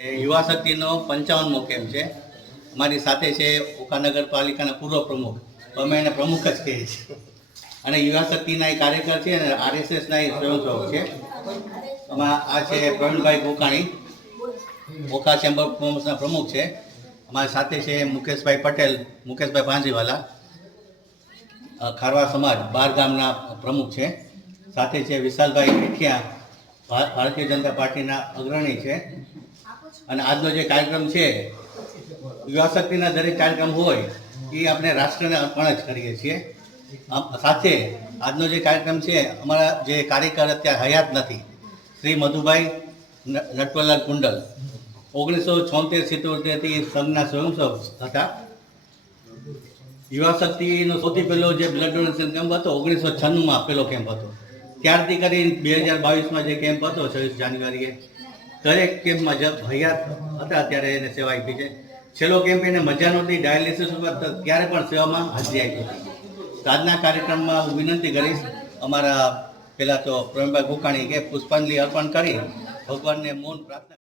યુવા શક્તિનો પંચાવનમો કેમ્પ છે. અમારી સાથે છે ઓખા નગરપાલિકાના પૂર્વ પ્રમુખ. અમે એને પ્રમુખ જ કહીએ છીએ. અને યુવા શક્તિના કાર્યકર છે અને આરએસએસના એ સ્વયંસેવક છે. આમાં આ છે પ્રવીણભાઈ ગોકાણી. ઓખા ચેમ્બર કોમર્સના પ્રમુખ છે. અમારી સાથે છે મુકેશભાઈ પટેલ, મુકેશભાઈ પાંજીવાલા ખારવા સમાજ, બાર ગામના પ્રમુખ છે. સાથે છે વિશાલભાઈ મીઠિયા ભારતીય જનતા પાર્ટીના અગ્રણી છે. અને આજનો જે કાર્યક્રમ છે યુવા શક્તિના દરેક કાર્યક્રમ હોય, એ આપણે રાષ્ટ્રને અર્પણ જ કરીએ છીએ. સાથે આજનો જે કાર્યક્રમ છે, અમારા જે કાર્યકર અત્યારે હયાત નથી, શ્રી મધુભાઈ નટવરલાલ કુંડલ. ઓગણીસો છોતેર સિત્તોતેરથી સંઘના સ્વયંસેવક હતા. યુવા શક્તિનો સૌથી પહેલો જે બ્લડ ડોનેશન કેમ્પ હતો, ઓગણીસો છન્નુંમાં પહેલો કેમ્પ હતો. ત્યારથી કરીને બે હજાર બાવીસમાં જે કેમ્પ હતો, છવ્વીસ જાન્યુઆરીએ દરેક કેમ્પમાં જ હયાત હતા ત્યારે એને સેવા આપી છે. છેલ્લો કેમ્પ એને મજા નહોતી, ડાયાલિસિસ ઉપર ત્યારે પણ સેવામાં હાજરી આપી હતી. આજના કાર્યક્રમમાં હું વિનંતી કરીશ, અમારા પહેલાં તો પ્રવીણભાઈ ગોકાણી કે પુષ્પાંજલિ અર્પણ કરી ભગવાનને મૌન પ્રાર્થના